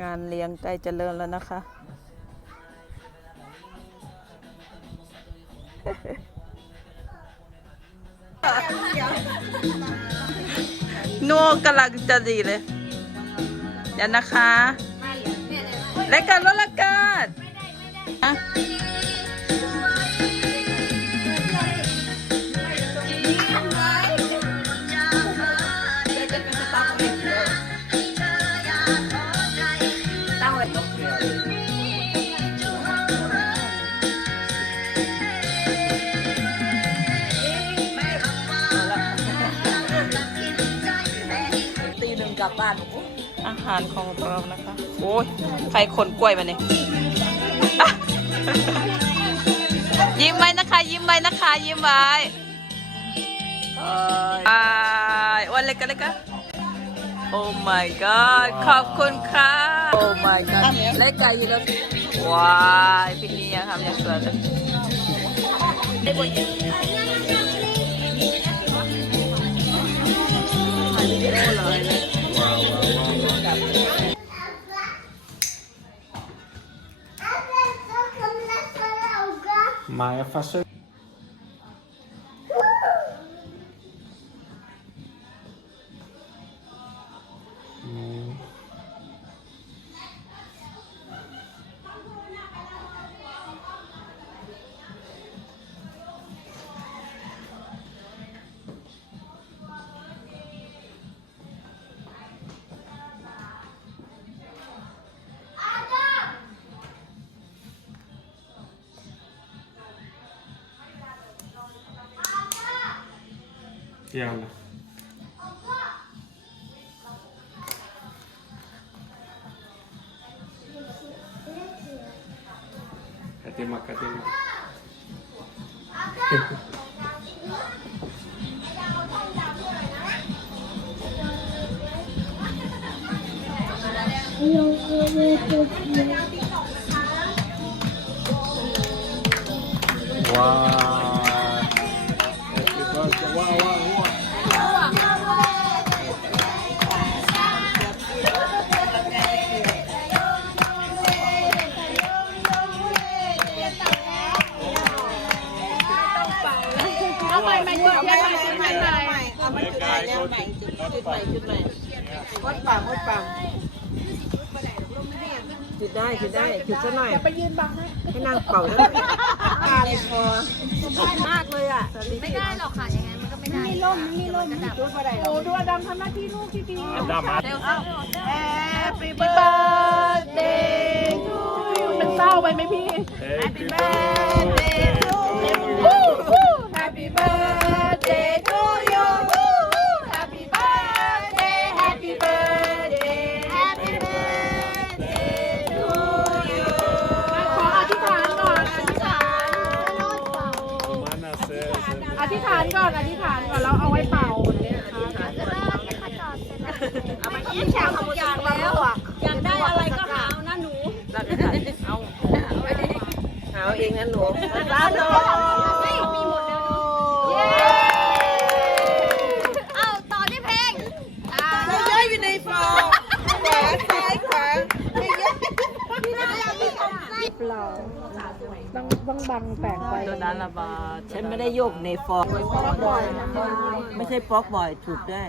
งานเลี้ยงใกล้เจริญแล้วนะคะ นัวกำลังจะดีเลยเดี๋ยวนะคะรายการรถละกาดอะตีหนึ่ บบ้านอาหารของเรานะคะ โอ้ยใครขนกล้วยมาเนี่ยอะยิ้มไว้นะคะ ยิ้มไว้นะคะ ยิ้มไว้เอ้ยวันเล็กกันเล็กกันโอ้ my god ขอบคุณค่ะโอ้ my god เล็กกันอยู่แล้วว้ายพี่นี่ยังทำอย่างสวยเลย Maia fácil Ya Allah. Katima, katima. wow. เอาใหม่จุดใหม่จุดใหม่เอามาจุดใหม่แล้วใหม่จุดใหม่จุดใหม่วัดป่ามดป่ามจุดได้จุดได้จุดซะหน่อยไปยืนบังให้ให้นางเป่าแล้วตาเลยพอมากเลยอะไม่ได้หรอกค่ะย่างนั้นมันก็ไม่ได้มีล่มมีล่มจุดอะไรโอ้ดูอดัมทำหน้าที่ลูกที่ดีเร็วเข้า Happy birthday to you เป็นเศร้าไปไหมพี่ Happy birthday านก่อนอธิษฐานก่อนแล้วเอาไว้เป่าเนี่ยค่ะเอามาที่แชร์ของอย่างแล้วอยากได้อะไรก็หาเอานะหนูเอาเอาเองนะหนูร้านเรามีหมดแล้วเอ้าต่อที่เพลงอ่า เยอะอยู่ในฟองขวาซ้ายขวา ต้องต้องบังแปลงไปตัวนั้นละบาฉันไม่ได้โยกในฟองไม่ใช่ป๊อกบ่อยถูกได้